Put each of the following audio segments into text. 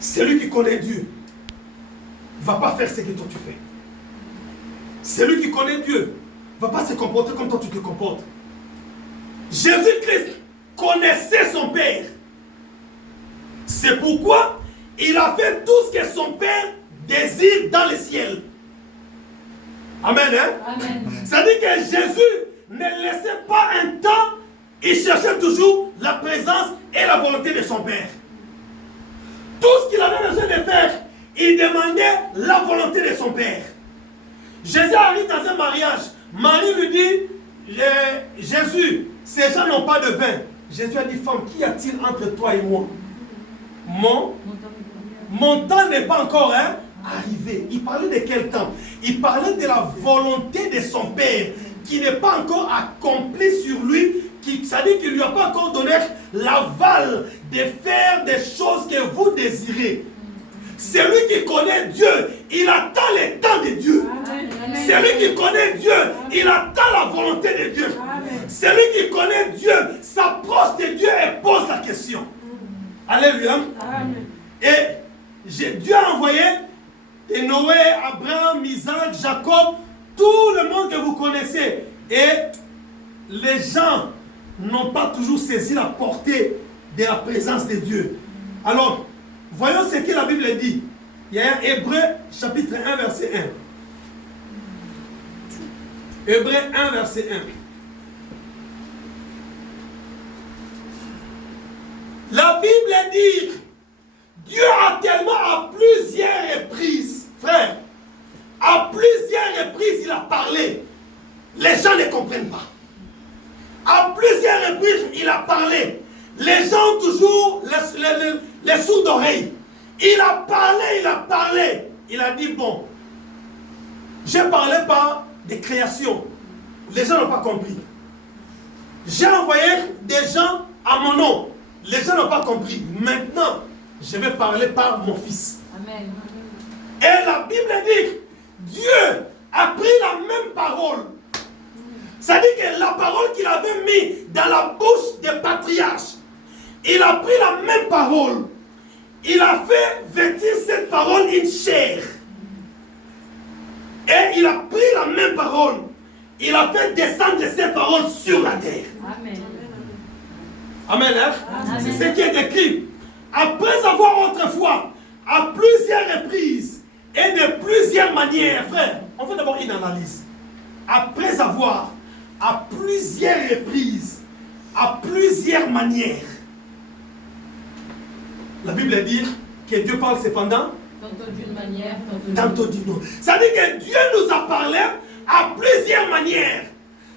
Celui qui connaît Dieu ne va pas faire ce que toi tu fais. Celui qui connaît Dieu ne va pas se comporter comme toi tu te comportes. Jésus-Christ connaissait son Père. C'est pourquoi il a fait tout ce que son Père désire dans le ciel. Amen. Hein? Amen. C'est-à-dire que Jésus ne laissait pas un temps, il cherchait toujours la présence et la volonté de son Père. Tout ce qu'il avait besoin de faire, il demandait la volonté de son Père. Jésus arrive dans un mariage. Marie lui dit, Jésus, ces gens n'ont pas de vin. Jésus a dit, femme, qu'y a-t-il entre toi et moi? Mon temps n'est pas encore arrivé. Il parlait de quel temps? Il parlait de la volonté de son Père qui n'est pas encore accomplie sur lui. C'est-à-dire qu'il ne lui a pas encore donné l'aval de faire des choses que vous désirez. Celui qui connaît Dieu, il attend le temps de Dieu. Celui qui connaît Dieu, il attend la volonté de Dieu. Celui qui connaît Dieu s'approche de Dieu et pose la question. Alléluia. Et Dieu a envoyé de Noé, Abraham, Isaac, Jacob, tout le monde que vous connaissez. Et les gens n'ont pas toujours saisi la portée de la présence de Dieu. Alors, voyons ce que la Bible dit. Il y a un Hébreu chapitre 1 verset 1. Hébreu 1 verset 1. La Bible dit, Dieu a tellement à plusieurs reprises, frère, à plusieurs reprises il a parlé. Les gens ne comprennent pas. À plusieurs reprises il a parlé. Les gens ont toujours les sourds d'oreille. Il a parlé. Il a dit, bon, j'ai parlé par des créations. Les gens n'ont pas compris. J'ai envoyé des gens à mon nom. Les gens n'ont pas compris. Maintenant, je vais parler par mon fils. Amen. Et la Bible dit, Dieu a pris la même parole. C'est-à-dire que la parole qu'il avait mise dans la bouche des patriarches, il a pris la même parole. Il a fait vêtir cette parole une chair. Et il a pris la même parole. Il a fait descendre cette parole sur la terre. Amen. Amen. Hein? Amen. C'est ce qui est écrit. Après avoir autrefois, à plusieurs reprises et de plusieurs manières, frère, on fait d'abord une analyse. Après avoir, à plusieurs reprises, à plusieurs manières, la Bible dit que Dieu parle cependant tantôt d'une manière, tantôt d'une autre. Ça dit que Dieu nous a parlé à plusieurs manières.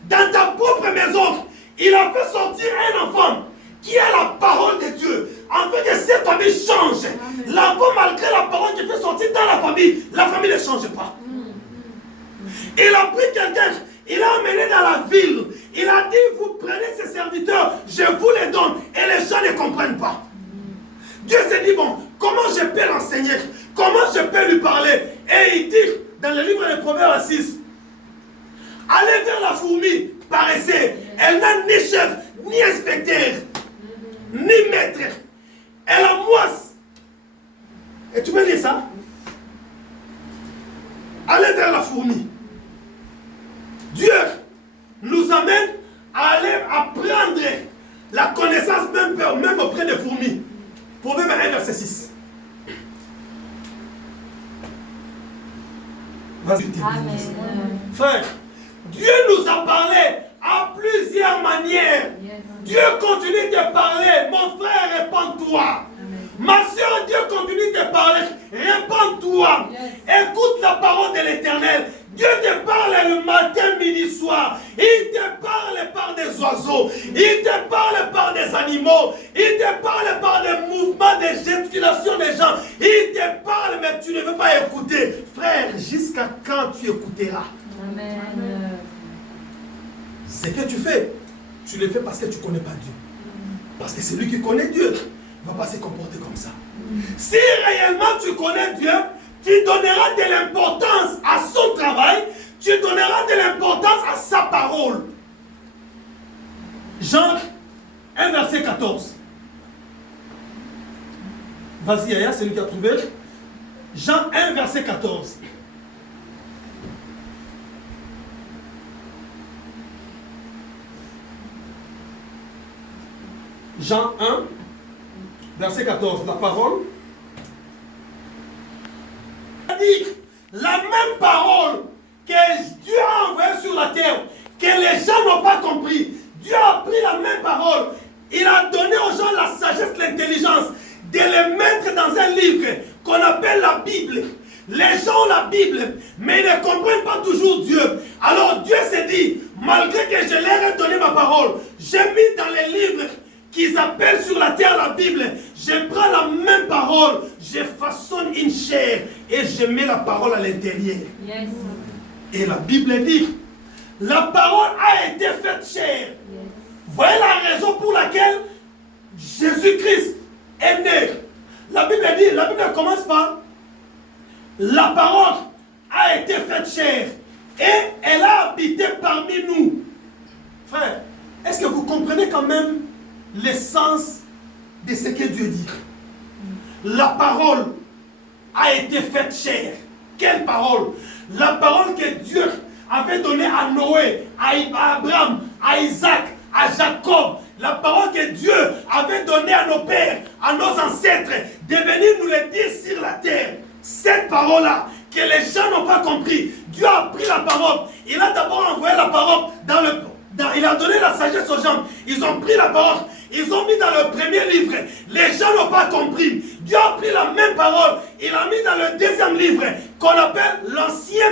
Dans ta propre maison, il a fait sortir un enfant qui est la parole de Dieu. En fait que cette famille change. L'enfant, malgré la parole qu'il fait sortir dans la famille ne change pas. Il a pris quelqu'un, il l'a amené dans la ville. Il a dit, vous prenez ces serviteurs, je vous les donne. Et les gens ne comprennent pas. Dieu s'est dit, bon, comment je peux l'enseigner? Comment je peux lui parler? Et il dit, dans le livre de Proverbes 6, allez vers la fourmi, paraissez. Elle n'a ni chef, ni inspecteur, ni maître. Elle a moisse. Et tu peux lire ça? Allez vers la fourmi. Dieu nous amène à aller apprendre la connaissance même auprès des fourmis. Proverbe 1, verset 6. Vas-y, frère, Dieu nous a parlé à plusieurs manières. Dieu continue de parler. Mon frère, répands-toi. Ma soeur, Dieu continue de parler. Répands-toi. Écoute la parole de l'Éternel. Dieu te parle le matin, midi, soir. Il te parle par des oiseaux. Il te parle par des animaux. Il te parle par des mouvements, des gesticulations des gens. Il te parle, mais tu ne veux pas écouter. Frère, jusqu'à quand tu écouteras? Amen. Ce que tu fais, tu le fais parce que tu ne connais pas Dieu. Parce que celui qui connaît Dieu ne va pas se comporter comme ça. Si réellement tu connais Dieu, tu donneras de l'importance à son travail, tu donneras de l'importance à sa parole. Jean 1, verset 14. Vas-y, Aya, c'est lui qui a trouvé. Jean 1, verset 14. Jean 1, verset 14. La parole. Dit la même parole que Dieu a envoyée sur la terre, que les gens n'ont pas compris. Dieu a pris la même parole. Il a donné aux gens la sagesse, l'intelligence de les mettre dans un livre qu'on appelle la Bible. Les gens ont la Bible, mais ils ne comprennent pas toujours Dieu. Alors Dieu s'est dit, malgré que je leur ai donné ma parole, j'ai mis dans les livres qu'ils appellent sur la terre la Bible, je prends la même parole, je façonne une chair et je mets la parole à l'intérieur. Yes. Et la Bible dit, la parole a été faite chair. Yes. Voyez la raison pour laquelle Jésus-Christ est né. La Bible dit, la Bible commence par la parole a été faite chair et elle a habité parmi nous. Frère, est-ce que vous comprenez quand même l'essence de ce que Dieu dit? La parole a été faite chair. Quelle parole? La parole que Dieu avait donnée à Noé, à Abraham, à Isaac, à Jacob. La parole que Dieu avait donnée à nos pères, à nos ancêtres, de venir nous le dire sur la terre. Cette parole-là, que les gens n'ont pas compris. Dieu a pris la parole. Il a d'abord envoyé la parole il a donné la sagesse aux gens. Ils ont pris la parole. Ils ont mis dans le premier livre. Les gens n'ont pas compris. Dieu a pris la même parole. Il a mis dans le deuxième livre qu'on appelle l'Ancien